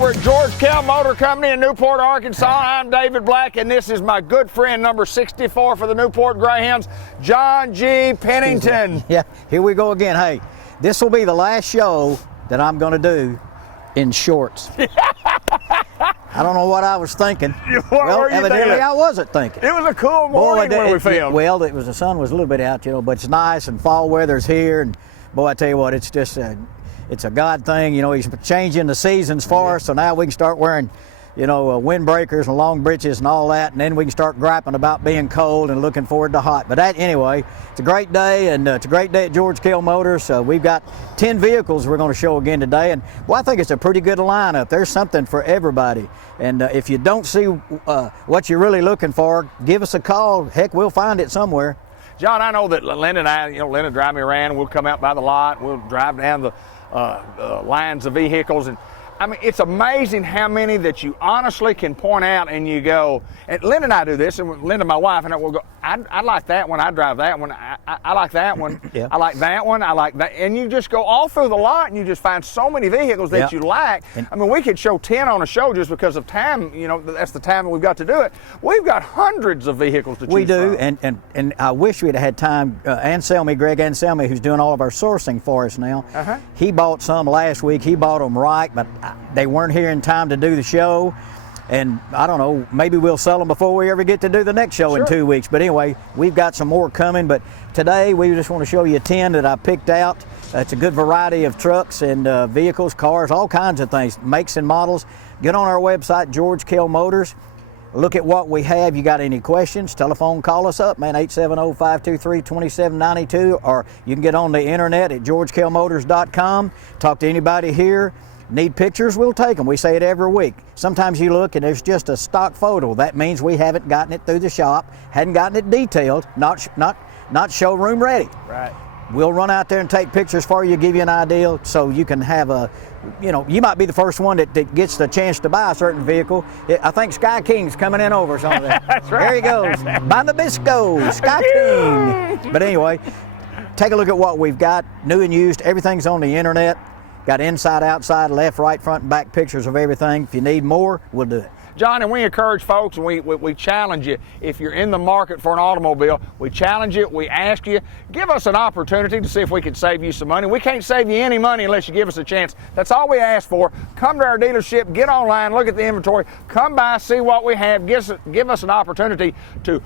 We're at George Kell Motor Company in Newport, Arkansas. I'm David Black, and this is my good friend, number 64 for the Newport Greyhounds, John G. Pennington. Yeah, here we go again. Hey, this will be the last show that I'm going to do in shorts. I don't know what I was thinking. Evidently I wasn't thinking. It was a cool morning when we filmed. Well, it was, the sun was a little bit out, but it's nice, and fall weather's here, and boy, I tell you what, it's just it's a God thing. He's changing the seasons for us, so now we can start wearing, windbreakers and long breeches and all that, and then we can start griping about being cold and looking forward to hot. But anyway, it's a great day, and it's a great day at George Kell Motors. We've got 10 vehicles we're going to show again today, and I think it's a pretty good lineup. There's something for everybody, and if you don't see what you're really looking for, give us a call. Heck, we'll find it somewhere. John, I know that Linda and I, Linda drive me around. We'll come out by the lot. We'll drive down the lines of vehicles, and I mean, it's amazing how many that you honestly can point out and you go, and Linda and I do this, and Linda, my wife, and I will go, I like that one, I drive that one, I like that one, yeah. I like that one, I like that, and you just go all through the lot and you just find so many vehicles that you like. I mean, we could show 10 on a show just because of time, that's the time that we've got to do it. We've got hundreds of vehicles to choose We do, from. and I wish we'd had time. Greg Anselmi, who's doing all of our sourcing for us now, he bought some last week. He bought them right, but they weren't here in time to do the show. And I don't know, maybe we'll sell them before we ever get to do the next show in 2 weeks. But anyway, we've got some more coming. But today we just want to show you 10 that I picked out. It's a good variety of trucks and vehicles, cars, all kinds of things, makes and models. Get on our website, George Kell Motors. Look at what we have. You got any questions, telephone, call us up, man, 870-523-2792, or you can get on the internet at georgekellmotors.com. Talk to anybody here. Need pictures, we'll take them. We say it every week. Sometimes you look and there's just a stock photo. That means we haven't gotten it through the shop, hadn't gotten it detailed, not showroom ready. Right. We'll run out there and take pictures for you, give you an idea, so you can have you might be the first one that gets the chance to buy a certain vehicle. I think Sky King's coming in over some of that. That's right. There he goes. Buy the Bisco, Sky King. But anyway, take a look at what we've got, new and used. Everything's on the internet. Got inside, outside, left, right, front, and back pictures of everything. If you need more, we'll do it. John, and we encourage folks, and we challenge you, if you're in the market for an automobile, we challenge you, we ask you, give us an opportunity to see if we can save you some money. We can't save you any money unless you give us a chance. That's all we ask for. Come to our dealership, get online, look at the inventory, come by, see what we have, give us an opportunity to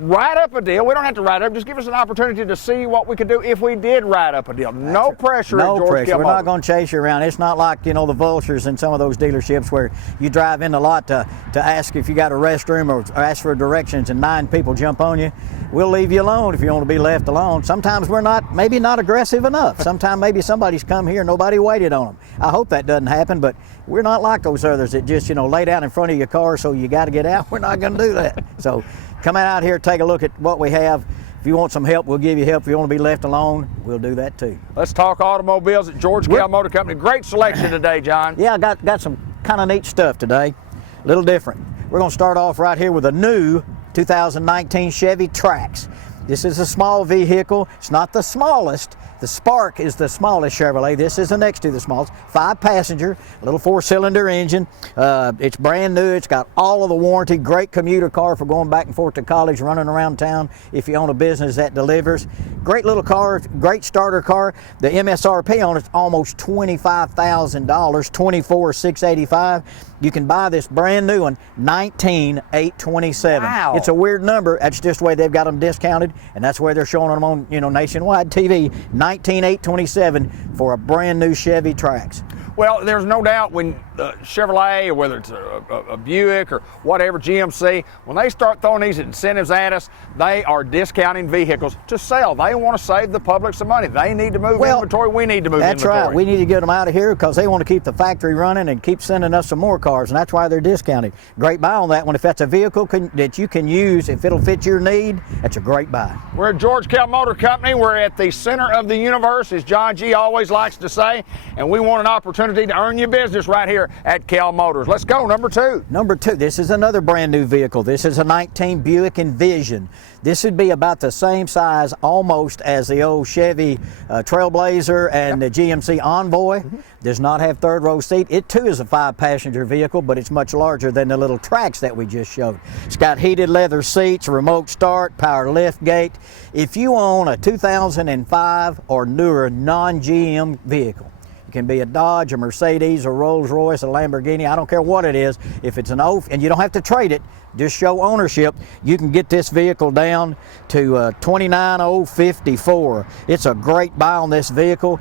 write up a deal. We don't have to write up. Just give us an opportunity to see what we could do if we did write up a deal. No pressure. No pressure. We're Motors. not going to chase you around. It's not like, the vultures in some of those dealerships where you drive in the lot to ask if you got a restroom or ask for directions and 9 people jump on you. We'll leave you alone if you want to be left alone. Sometimes we're maybe not aggressive enough. Sometimes maybe somebody's come here and nobody waited on them. I hope that doesn't happen, but we're not like those others that just, lay down in front of your car so you got to get out. We're not going to do that. So come out here, take a look at what we have. If you want some help, we'll give you help. If you want to be left alone, we'll do that too. Let's talk automobiles at George Kell Motor Company. Great selection today, John. Yeah, I got some kind of neat stuff today. A little different. We're going to start off right here with a new 2019 Chevy Trax. This is a small vehicle. It's not the smallest. The Spark is the smallest Chevrolet. This is the next to the smallest. 5-passenger, little 4-cylinder engine. It's brand new. It's got all of the warranty. Great commuter car for going back and forth to college, running around town if you own a business that delivers. Great little car, great starter car. The MSRP on it's almost $25,000, $24,685. You can buy this brand new one, $19,827. Wow. It's a weird number. That's just the way they've got them discounted, and that's where they're showing them on, nationwide TV. $19,827 for a brand new Chevy Trax. Well, there's no doubt when Chevrolet, or whether it's a Buick or whatever, GMC, when they start throwing these incentives at us, they are discounting vehicles to sell. They want to save the public some money. They need to move inventory. We need to move inventory. That's right. We need to get them out of here because they want to keep the factory running and keep sending us some more cars, and that's why they're discounted. Great buy on that one. If that's a vehicle that you can use, if it'll fit your need, that's a great buy. We're at George Kell Motor Company. We're at the center of the universe, as John G. always likes to say, and we want an opportunity opportunity to earn your business right here at Kell Motors. Let's go, number 2. Number 2, this is another brand new vehicle. This is a 19 Buick Envision. This would be about the same size almost as the old Chevy Trailblazer and the GMC Envoy. Does not have third row seat. It too is a 5-passenger vehicle, but it's much larger than the little Trax that we just showed. It's got heated leather seats, remote start, power lift gate. If you own a 2005 or newer non-GM vehicle, it can be a Dodge, a Mercedes, a Rolls Royce, a Lamborghini, I don't care what it is. If it's an O, and you don't have to trade it, just show ownership, you can get this vehicle down to 29,054. It's a great buy on this vehicle.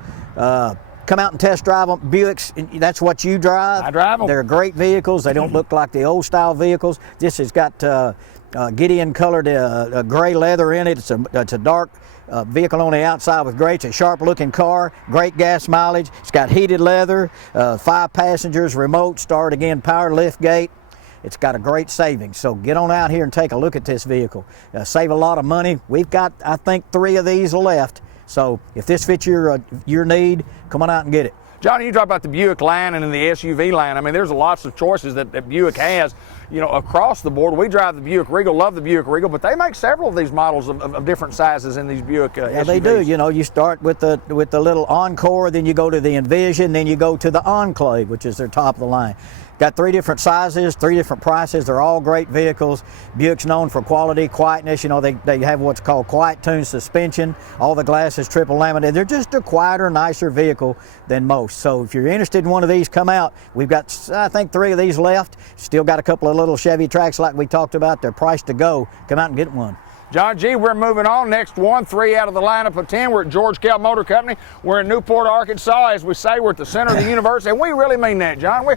Come out and test drive them. Buicks, that's what you drive. I drive them. They're great vehicles. They don't look like the old style vehicles. This has got Gideon colored gray leather in it. It's a dark vehicle on the outside with gray. It's a sharp looking car, great gas mileage. It's got heated leather, 5 passengers, remote start, again, power lift gate. It's got a great savings. So get on out here and take a look at this vehicle. Save a lot of money. We've got, I think, 3 of these left. So if this fits your need, come on out and get it. Johnny, you talk about the Buick line and in the SUV line. I mean, there's lots of choices that Buick has, you know, across the board. We drive the Buick Regal, love the Buick Regal, but they make several of these models of different sizes in these Buick SUVs. Yeah, they do. You know, you start with the little Encore, then you go to the Envision, then you go to the Enclave, which is their top of the line. Got 3 different sizes, 3 different prices. They're all great vehicles. Buick's known for quality, quietness. You know, they have what's called quiet tune suspension. All the glass is triple laminated. They're just a quieter, nicer vehicle than most. So if you're interested in one of these, come out. We've got, I think, 3 of these left. Still got a couple of little Chevy Trax like we talked about. They're priced to go. Come out and get one. John G., we're moving on. Next one, 3 out of the lineup of 10. We're at George Kell Motor Company. We're in Newport, Arkansas. As we say, we're at the center of the universe, and we really mean that, John. We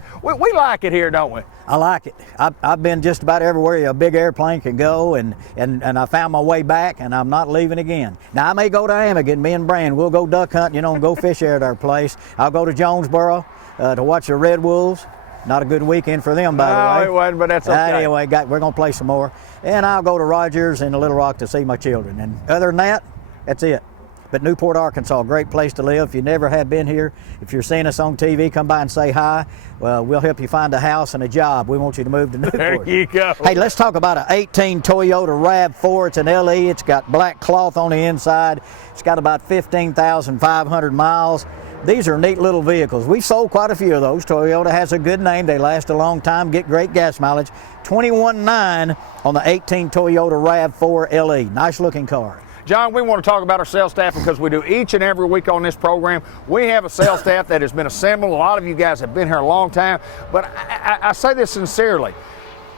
like it here, don't we? I like it. I've been just about everywhere a big airplane can go, and I found my way back, and I'm not leaving again. Now, I may go to Amigan, me and Brand. We'll go duck hunting, you know, and go fish there at our place. I'll go to Jonesboro to watch the Red Wolves. Not a good weekend for them, by the way. No, it wasn't, but that's okay. Anyway, we're going to play some more. And I'll go to Rogers and Little Rock to see my children. And other than that, that's it. But Newport, Arkansas, great place to live. If you never have been here, if you're seeing us on TV, come by and say hi. Well, we'll help you find a house and a job. We want you to move to Newport. There you go. Hey, let's talk about an 18 Toyota RAV4. It's an LE. It's got black cloth on the inside. It's got about 15,500 miles. These are neat little vehicles. We've sold quite a few of those. Toyota has a good name. They last a long time, get great gas mileage. 21.9 on the 18 Toyota RAV4 LE. Nice looking car. John, we want to talk about our sales staff because we do each and every week on this program. We have a sales staff that has been assembled. A lot of you guys have been here a long time, but I say this sincerely.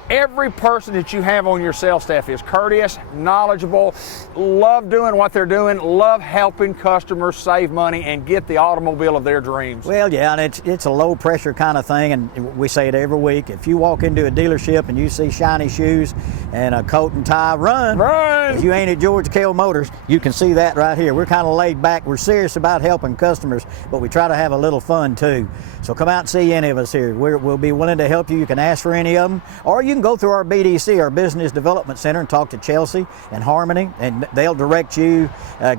Every person that you have on your sales staff is courteous, knowledgeable, love doing what they're doing, love helping customers save money and get the automobile of their dreams. Well, yeah, and it's a low pressure kind of thing, and we say it every week. If you walk into a dealership and you see shiny shoes and a coat and tie, run. Run! If you ain't at George Kell Motors, you can see that right here. We're kind of laid back. We're serious about helping customers, but we try to have a little fun too. So come out and see any of us here. We'll be willing to help you. You can ask for any of them, or you can go through our BDC, our Business Development Center, and talk to Chelsea and Harmony, and they'll direct you,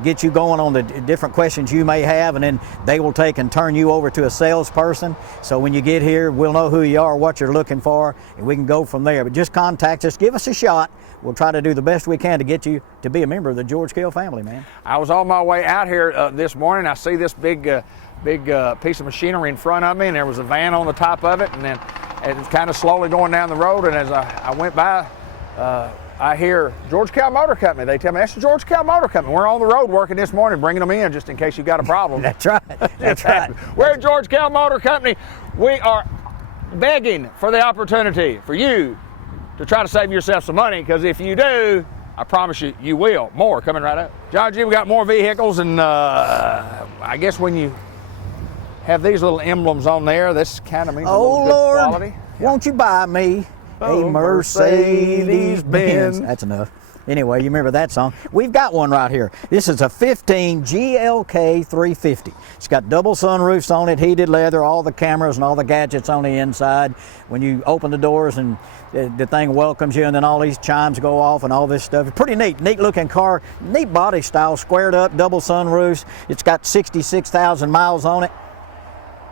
get you going on the different questions you may have, and then they will take and turn you over to a salesperson. So when you get here, we'll know who you are, what you're looking for, and we can go from there. But just contact us, give us a shot. We'll try to do the best we can to get you to be a member of the George Kell family, man. I was on my way out here this morning. I see this big piece of machinery in front of me, and there was a van on the top of it, and then it's kind of slowly going down the road, and as I went by, I hear George Kell Motor Company. They tell me, that's the George Kell Motor Company. We're on the road working this morning, bringing them in just in case you got a problem. That's right. That's right. We're at George Kell Motor Company. We are begging for the opportunity for you to try to save yourself some money, because if you do, I promise you, you will. More coming right up. John G., we got more vehicles, and I guess when you have these little emblems on there, this kind of means a little good Lord, quality. Won't you buy me a Mercedes-Benz? That's enough. Anyway, you remember that song. We've got one right here. This is a 15 GLK 350. It's got double sunroofs on it, heated leather, all the cameras and all the gadgets on the inside. When you open the doors and the thing welcomes you, and then all these chimes go off and all this stuff. It's pretty neat looking car, neat body style, squared up, double sunroofs. It's got 66,000 miles on it.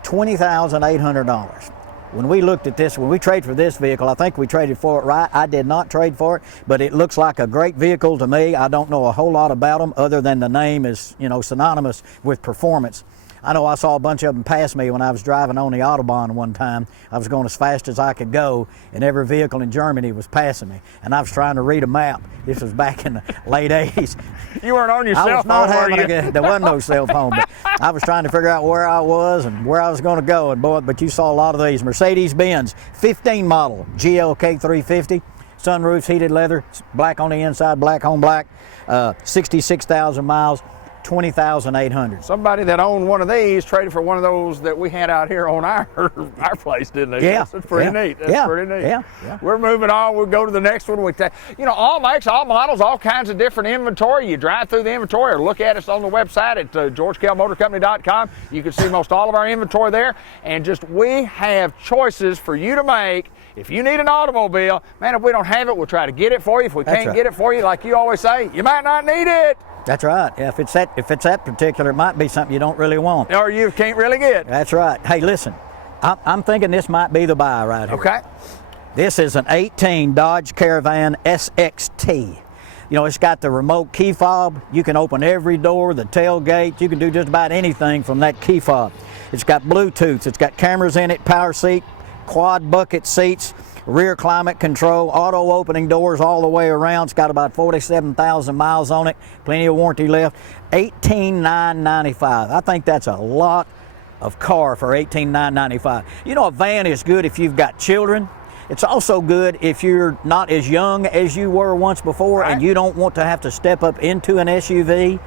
$20,800. When we looked at this, when we traded for this vehicle, I think we traded for it right. I did not trade for it, but it looks like a great vehicle to me. I don't know a whole lot about them other than the name is, synonymous with performance. I know I saw a bunch of them pass me when I was driving on the Autobahn one time. I was going as fast as I could go, and every vehicle in Germany was passing me. And I was trying to read a map. This was back in the late 80s. You weren't on your cell phone, were you? There wasn't no cell phone, but I was trying to figure out where I was and where I was going to go. And boy, but you saw a lot of these. Mercedes-Benz 15 model GLK 350. Sunroofs, heated leather, black on the inside, black on black, 66,000 miles. $20,800. Somebody that owned one of these traded for one of those that we had out here on our place, didn't they? Yeah. That's pretty neat. That's pretty neat. Yeah. We're moving on. We'll go to the next one. All makes, all models, all kinds of different inventory. You drive through the inventory or look at us on the website at GeorgeKellMotorCompany.com. You can see most all of our inventory there. And we have choices for you to make. If you need an automobile, man, if we don't have it, we'll try to get it for you. If we can't get it for you, like you always say, you might not need it. That's right. Yeah, if it's that particular, it might be something you don't really want. Or you can't really get. That's right. Hey, listen, I'm thinking this might be the buy right here. Okay. This is an 18 Dodge Caravan SXT. It's got the remote key fob. You can open every door, the tailgate. You can do just about anything from that key fob. It's got Bluetooth. It's got cameras in it, power seat, quad bucket seats, rear climate control, auto opening doors all the way around. It's got about 47,000 miles on it, plenty of warranty left. $18,995. I think that's a lot of car for $18,995. A van is good if you've got children. It's also good if you're not as young as you were once before, and you don't want to have to step up into an SUV.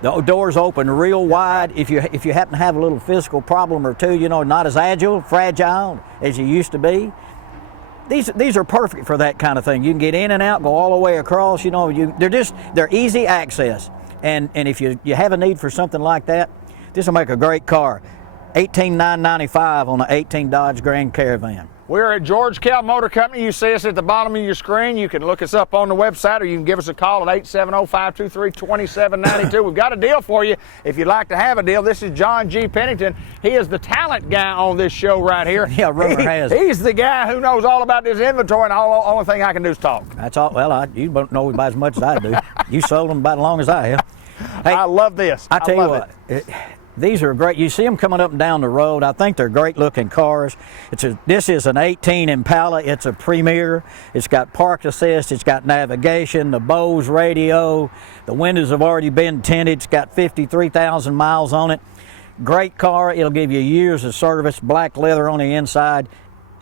The doors open real wide. If you happen to have a little physical problem or two, not as agile, fragile as you used to be, these are perfect for that kind of thing. You can get in and out, go all the way across. They're easy access. And if you have a need for something like that, this will make a great car. $18,995 on an 18 Dodge Grand Caravan. We're at George Kell Motor Company. You see us at the bottom of your screen. You can look us up on the website, or you can give us a call at 870-523-2792. We've got a deal for you if you'd like to have a deal. This is John G. Pennington. He is the talent guy on this show right here. Yeah, rumor has it. He's the guy who knows all about this inventory, and the only thing I can do is talk. That's all. Well, you don't know about as much as I do. You sold them about as long as I have. Hey, I love this. I tell you what. These are great. You see them coming up and down the road. I think they're great looking cars. This is an 18 Impala. It's a Premier. It's got park assist. It's got navigation, the Bose radio. The windows have already been tinted. It's got 53,000 miles on it. Great car. It'll give you years of service. Black leather on the inside.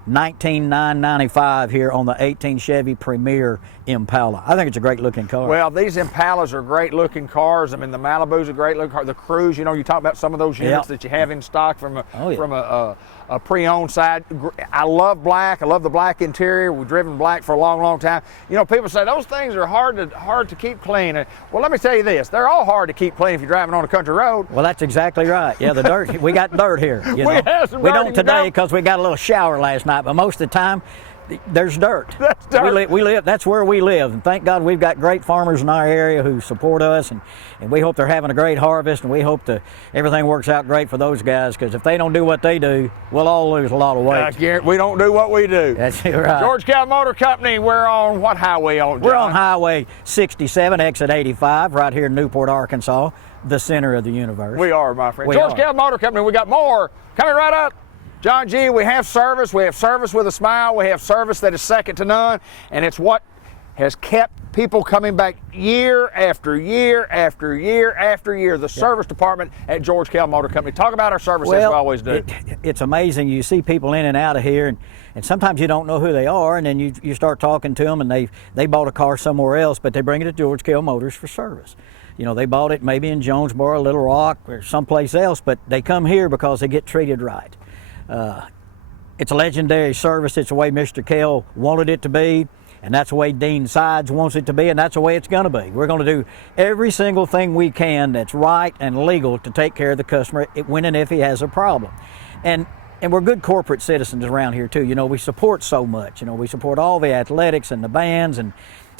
$19,995 here on the 18 Chevy Premier Impala. I think it's a great looking car. Well, these Impalas are great looking cars. I mean, the Malibu's a great looking car. The Cruze, you talk about some of those units that you have in stock from a pre-owned side. I love black. I love the black interior. We've driven black for a long, long time. People say those things are hard to keep clean. Well, let me tell you this. They're all hard to keep clean if you're driving on a country road. Well, that's exactly right. Yeah, the dirt. We got dirt here. We have some dirt. We don't today because we got a little shower last night, but most of the time, there's dirt. That's dirt. We live. That's where we live, and thank God we've got great farmers in our area who support us, and we hope they're having a great harvest, and we hope everything works out great for those guys, because if they don't do what they do, we'll all lose a lot of weight. We don't do what we do. That's right. George Kell Motor Company. We're on what highway on, John? We're on Highway 67, exit 85, right here in Newport, Arkansas, the center of the universe. We are, my friend. George Kell Motor Company. We got more coming right up. John G., we have service. We have service with a smile. We have service that is second to none. And it's what has kept people coming back year after year after year after year. The service department at George Kell Motor Company. Talk about our service as we always do. It's amazing. You see people in and out of here, and sometimes you don't know who they are, and then you start talking to them, and they bought a car somewhere else, but they bring it to George Kell Motors for service. They bought it maybe in Jonesboro, Little Rock, or someplace else, but they come here because they get treated right. It's a legendary service. It's the way Mr. Kell wanted it to be, and that's the way Dean Sides wants it to be, and that's the way it's going to be. We're going to do every single thing we can that's right and legal to take care of the customer when and if he has a problem. And we're good corporate citizens around here too. We support so much. We support all the athletics and the bands, and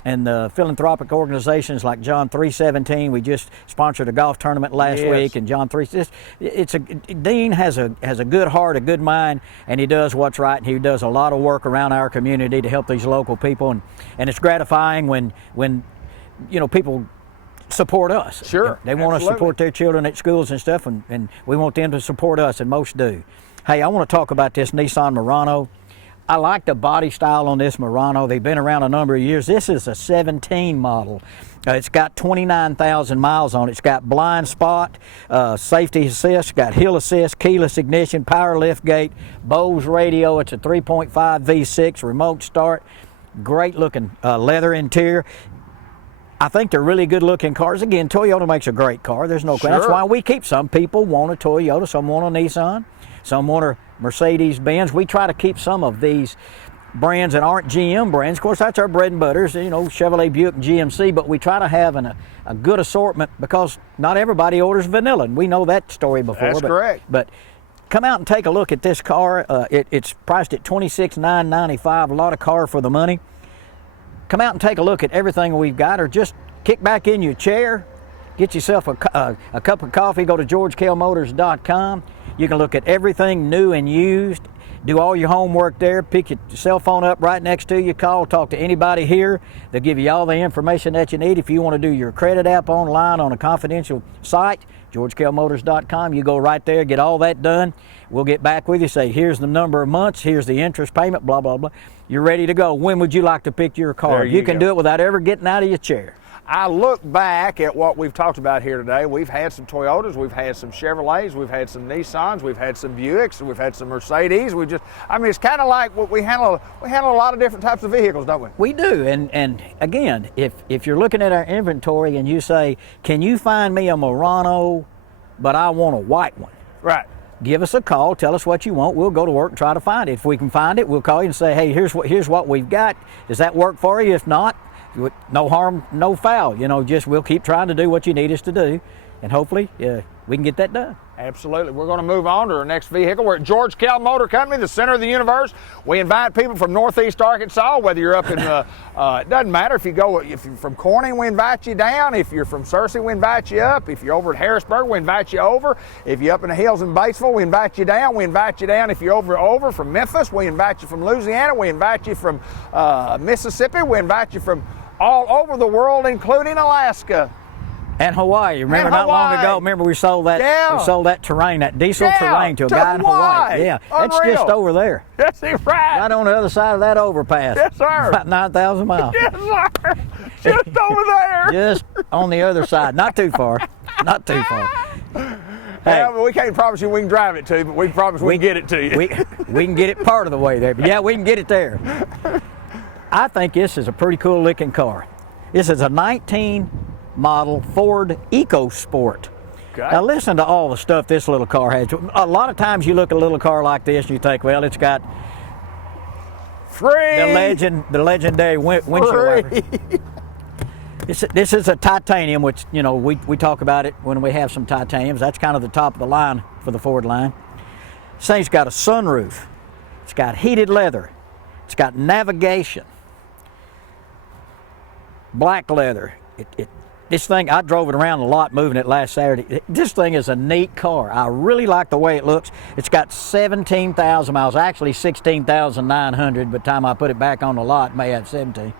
and philanthropic organizations like John 317. We just sponsored a golf tournament last week, and John 3. Dean has a good heart, a good mind, and he does what's right. And he does a lot of work around our community to help these local people, and it's gratifying when people support us. Sure, they want to support their children at schools and stuff, and we want them to support us, and most do. Hey, I want to talk about this Nissan Murano. I like the body style on this Murano. They've been around a number of years. This is a 17 model. It's got 29,000 miles on it. It's got blind spot, safety assist, got hill assist, keyless ignition, power lift gate, Bose radio. It's a 3.5 V6 remote start. Great looking leather interior. I think they're really good looking cars. Again, Toyota makes a great car. There's no question. That's why we keep. Some people want a Toyota, some want a Nissan, some want a Mercedes-Benz. We try to keep some of these brands that aren't GM brands. Of course, that's our bread and butter, Chevrolet, Buick, and GMC, but we try to have a good assortment because not everybody orders vanilla, and we know that story before. That's correct. But come out and take a look at this car. It's priced at $26,995, a lot of car for the money. Come out and take a look at everything we've got, or just kick back in your chair, get yourself a cup of coffee, go to GeorgeKellMotors.com. You can look at everything new and used, do all your homework there, pick your cell phone up right next to you, call, talk to anybody here. They'll give you all the information that you need. If you want to do your credit app online on a confidential site, GeorgeKellMotors.com, you go right there, get all that done. We'll get back with you, say, here's the number of months, here's the interest payment, blah, blah, blah. You're ready to go. When would you like to pick your car? You can do it without ever getting out of your chair. I look back at what we've talked about here today. We've had some Toyotas, we've had some Chevrolets, we've had some Nissans, we've had some Buicks, we've had some Mercedes. It's kind of like we handle a lot of different types of vehicles, don't we? We do, and again, if you're looking at our inventory and you say, can you find me a Murano, but I want a white one? Right. Give us a call, tell us what you want, we'll go to work and try to find it. If we can find it, we'll call you and say, hey, here's what we've got. Does that work for you? If not, no harm, no foul. We'll keep trying to do what you need us to do, and hopefully we can get that done. Absolutely. We're going to move on to our next vehicle. We're at George Kell Motor Company, the center of the universe. We invite people from Northeast Arkansas, whether you're up in it doesn't matter if you're from Corning, we invite you down. If you're from Searcy, we invite you up. If you're over at Harrisburg, we invite you over. If you're up in the hills in Batesville, we invite you down. We invite you down if you're over from Memphis. We invite you from Louisiana. We invite you from Mississippi. We invite you from all over the world, including Alaska. And Hawaii. Remember, not long ago, we sold that terrain, that diesel terrain to a guy in Hawaii. Yeah, Unreal. That's just over there. That's it, right. Right on the other side of that overpass. Yes, sir. About 9,000 miles. Yes, sir. Just over there. Just on the other side. Not too far. Not too far. Hey, well, we can't promise you we can drive it to you, but we promise we can get it to you. We can get it part of the way there. But yeah, we can get it there. I think this is a pretty cool looking car. This is a 19 model Ford EcoSport. Okay. Now listen to all the stuff this little car has. A lot of times you look at a little car like this and you think, well, it's got the legendary windshield wiper. This is a titanium, which we talk about it when we have some titaniums. That's kind of the top of the line for the Ford line. This thing's got a sunroof. It's got heated leather. It's got navigation. Black leather. This thing, I drove it around a lot moving it last Saturday. This thing is a neat car. I really like the way it looks. It's got 17,000 miles, actually 16,900. By the time I put it back on the lot, it may have 17.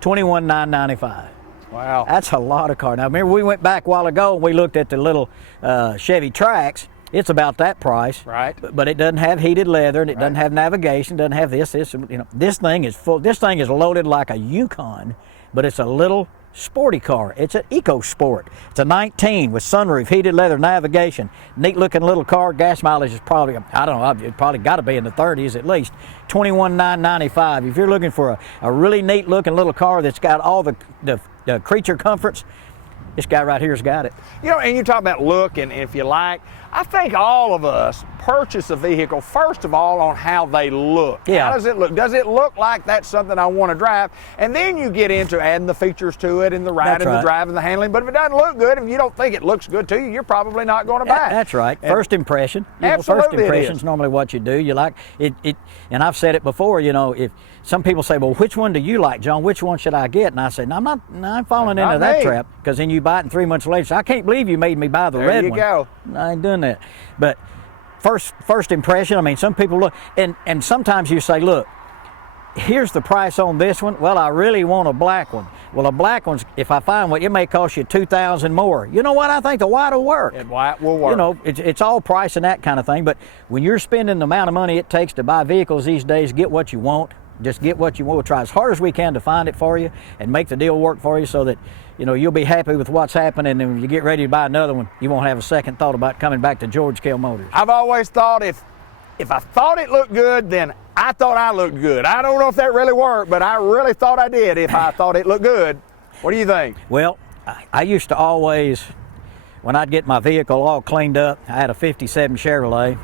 $21,995. Wow. That's a lot of car. Now, remember, we went back a while ago and we looked at the little Chevy Trax. It's about that price. Right. But it doesn't have heated leather, and it doesn't have navigation, doesn't have this. This thing is full. This thing is loaded like a Yukon, but it's a little sporty car. It's an EcoSport. It's a 19 with sunroof, heated leather, navigation. Neat looking little car. Gas mileage is probably, I don't know, it probably got to be in the 30s at least. $21,995. If you're looking for a really neat looking little car that's got all the creature comforts, This guy right here's got it. You know, and you talk about look, and if you like, I think all of us purchase a vehicle first of all on how they look. Yeah. How does it look? Does it look like that's something I want to drive? And then you get into adding the features to it and the ride That's and the right. drive and the handling. But if it doesn't look good, if you don't think it looks good to you, you're probably not going to buy it. That's right. And First impression. Absolutely First it impression is. is normally what you do. You like it. And I've said it before. You know, if some people say, "Well, which one do you like, John? Which one should I get?" And I say, "No, I'm falling Not into that me. trap, because then you buy it and 3 months later, say, I can't believe you made me buy the There red you one." go. I ain't doing that. But first impression. I mean, some people look, and sometimes you say, "Look, here's the price on this one. Well, I really want a black one. Well, a black one's, if I find one, it may cost you $2,000 more. You know what? I think the white will work. And white will work. You know, it's all price and that kind of thing. But when you're spending the amount of money it takes to buy vehicles these days, get what you want. Just get what you want. We'll try as hard as we can to find it for you and make the deal work for you, so that, you know, you'll be happy with what's happening. And when you get ready to buy another one, you won't have a second thought about coming back to George Kell Motors. I've always thought if I thought it looked good, then I thought I looked good. I don't know if that really worked, but I really thought I did if I thought it looked good. What do you think? Well, I used to always, when I'd get my vehicle all cleaned up, I had a 57 Chevrolet.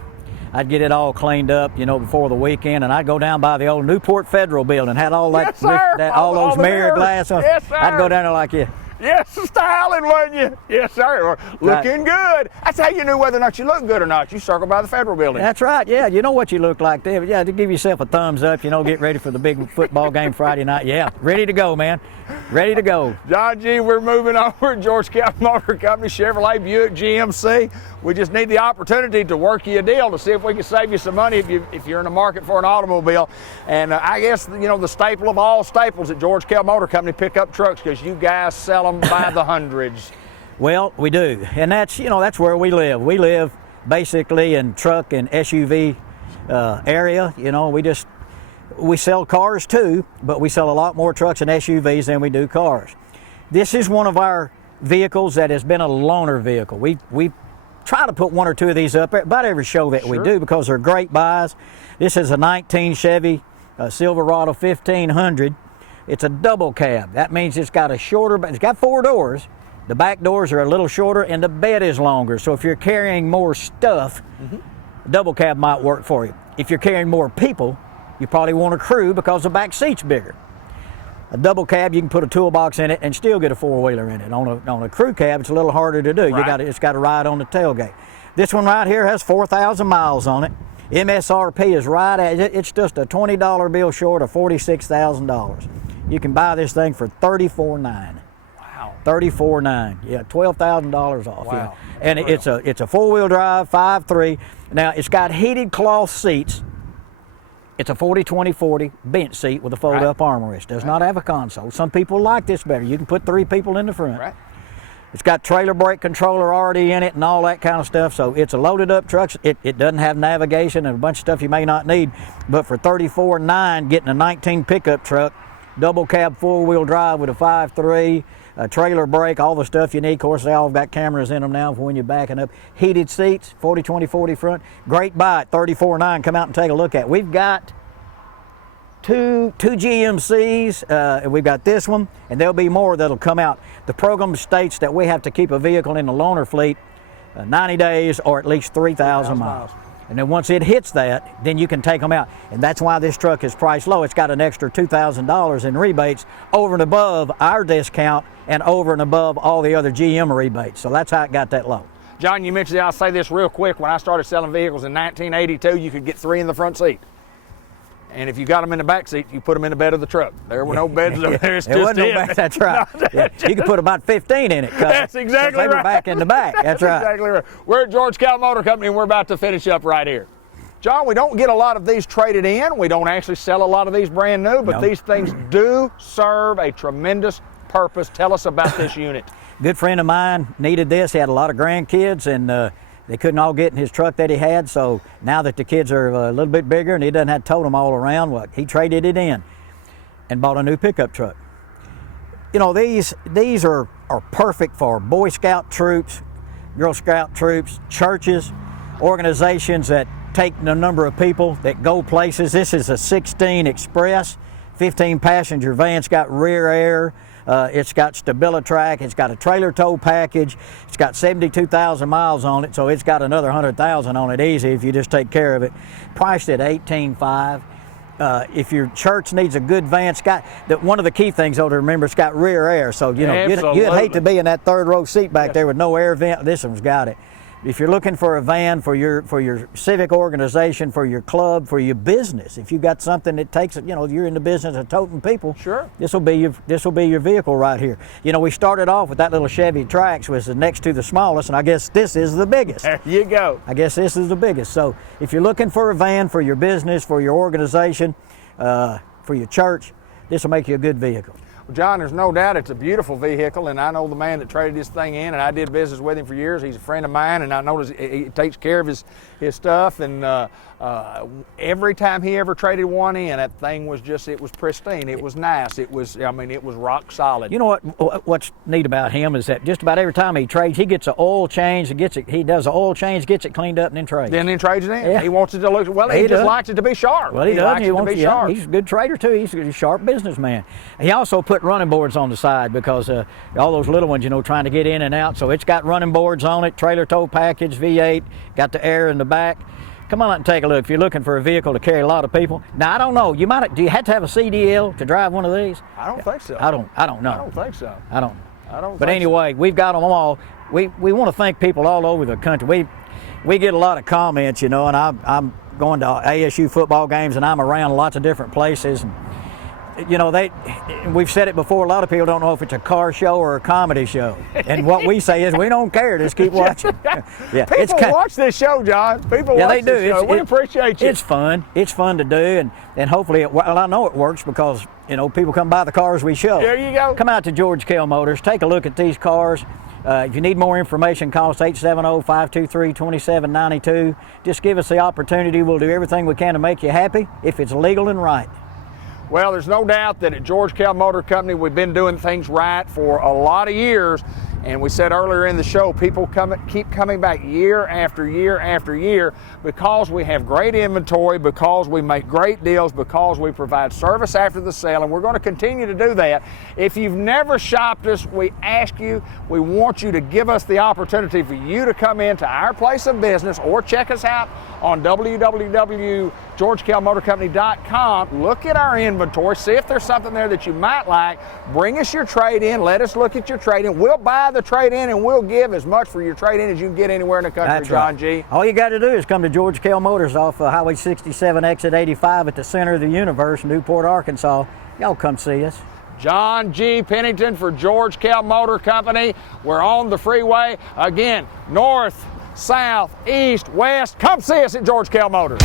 I'd get it all cleaned up, you know, before the weekend, and I'd go down by the old Newport Federal Building, had all that, Yes, sir. all All those the mirror mirrors. glass on. Yes, sir. I'd go down there like, yeah. Yes, styling, wasn't you? Yes, sir. Looking good. That's how you knew whether or not you looked good or not. You circled by the Federal Building. That's right, yeah. You know what you look like there. Yeah, to give yourself a thumbs up, you know, get ready for the big football game Friday night. Yeah, ready to go, man. Ready to go. John G., we're moving over. George Kell Motor Company, Chevrolet, Buick, GMC. We just need the opportunity to work you a deal to see if we can save you some money if you're in the market for an automobile. And I guess, you know, the staple of all staples at George Kell Motor Company, pickup trucks, because you guys sell them by the hundreds. Well, we do, and that's, you know, that's where we live. We live basically in truck and SUV area. You know, we sell cars too, but we sell a lot more trucks and SUVs than we do cars. This is one of our vehicles that has been a loaner vehicle. We try to put one or two of these up at about every show that we do, because they're great buys. This is a 19 Chevy Silverado 1500. It's a double cab. That means it's got a shorter, but it's got 4 doors. The back doors are a little shorter and the bed is longer. So if you're carrying more stuff, a double cab might work for you. If you're carrying more people, you probably want a crew, because the back seat's bigger. A double cab, you can put a toolbox in it and still get a 4-wheeler in it. On a crew cab, it's a little harder to do. Right. It's got to ride on the tailgate. This one right here has 4,000 miles on it. MSRP is right at it. It's just a $20 bill short of $46,000. You can buy this thing for $34,900. Wow. $34,900. Yeah, $12,000 off. Wow. Yeah. And it's a 4-wheel drive, 5.3. Now it's got heated cloth seats. It's a 40-20-40 bench seat with a fold-up armrest. Does not have a console. Some people like this better. You can put 3 people in the front. Right. It's got trailer brake controller already in it and all that kind of stuff. So it's a loaded up truck. It doesn't have navigation and a bunch of stuff you may not need. But for $34,900, getting a 19 pickup truck, double cab 4-wheel drive with a 5.3, a trailer brake, all the stuff you need. Of course, they all got cameras in them now for when you're backing up. Heated seats, 40-20-40 front. Great buy at $34,900. Come out and take a look at it. We've got two GMCs, and we've got this one, and there'll be more that'll come out. The program states that we have to keep a vehicle in the loaner fleet 90 days or at least 3,000 miles. And then once it hits that, then you can take them out. And that's why this truck is priced low. It's got an extra $2,000 in rebates over and above our discount and over and above all the other GM rebates. So that's how it got that low. John, you mentioned, I'll say this real quick, when I started selling vehicles in 1982, you could get 3 in the front seat. And if you got them in the back seat, you put them in the bed of the truck. There were no beds up there. It's There just wasn't no it. back, that's right. Yeah, you could put about 15 in it. That's exactly they were right. back in the back. That's right. Exactly right. We're at George Kell Motor Company, and we're about to finish up right here. John, we don't get a lot of these traded in. We don't actually sell a lot of these brand new, but No. these things do serve a tremendous purpose. Tell us about this unit. Good friend of mine needed this. He had a lot of grandkids, and they couldn't all get in his truck that he had. So now that the kids are a little bit bigger and he doesn't have to tow them all around, well, he traded it in and bought a new pickup truck. You know, these are perfect for Boy Scout troops, Girl Scout troops, churches, organizations that take the number of people that go places. This is a 16 Express, 15 passenger van. It's got rear air, It's got StabiliTrak. It's got a trailer tow package. It's got 72,000 miles on it, so it's got another 100,000 on it easy if you just take care of it. Priced at $18,500. If your church needs a good van, it's got one of the key things though to remember, it's got rear air, so you know you'd hate to be in that third row seat back there with no air vent. This one's got it. If you're looking for a van for your civic organization, for your club, for your business, if you got something that takes it, you know, you're in the business of toting people. Sure. This will be your vehicle right here. You know, we started off with that little Chevy Trax, was next to the smallest, and I guess this is the biggest. There you go. I guess this is the biggest. So if you're looking for a van for your business, for your organization, for your church, this will make you a good vehicle. Well, John, there's no doubt it's a beautiful vehicle, and I know the man that traded this thing in, and I did business with him for years. He's a friend of mine, and I notice he takes care of his stuff, and every time he ever traded one in, that thing was just, it was pristine, it was nice, it was, I mean, it was rock solid. You know what's neat about him is that just about every time he trades, he gets an oil change, and he does an oil change, gets it cleaned up, and then trades. Then trades it in. Yeah. He wants it to look, well, he just likes it to be sharp. Well, he does. Likes it to be sharp. He's a good trader too. He's a sharp businessman. He also put running boards on the side because all those little ones, you know, trying to get in and out. So it's got running boards on it, trailer tow package, V8, got the air in the back. Come on out and take a look if you're looking for a vehicle to carry a lot of people. Now, I don't know. Do you have to have a CDL to drive one of these? I don't think so. I don't know. I don't think so. I don't. But think anyway, we've got them all. We want to thank people all over the country. We get a lot of comments, you know, and I'm going to ASU football games, and I'm around lots of different places. And, you know, we've said it before, a lot of people don't know if it's a car show or a comedy show. And what we say is we don't care, just keep watching. Yeah, people watch this show, John. People watch this show. We appreciate you. It's fun. It's fun to do, and hopefully, well, I know it works because, you know, people come buy the cars we show. There you go. Come out to George Kell Motors, take a look at these cars. If you need more information, call us 870-523-2792. Just give us the opportunity. We'll do everything we can to make you happy if it's legal and right. Well, there's no doubt that at George Kell Motor Company, we've been doing things right for a lot of years. And we said earlier in the show, people keep coming back year after year after year because we have great inventory, because we make great deals, because we provide service after the sale, and we're going to continue to do that. If you've never shopped us, we ask you, we want you to give us the opportunity for you to come into our place of business or check us out on www.georgekellmotorcompany.com. Look at our inventory, see if there's something there that you might like. Bring us your trade-in, let us look at your trade-in. We'll buy the trade-in, and we'll give as much for your trade-in as you can get anywhere in the country. That's John right. G. All you got to do is come to George Kell Motors off Highway 67, exit 85 at the center of the universe, Newport, Arkansas. Y'all come see us. John G. Pennington for George Kell Motor Company. We're on the freeway. Again, north, south, east, west. Come see us at George Kell Motors.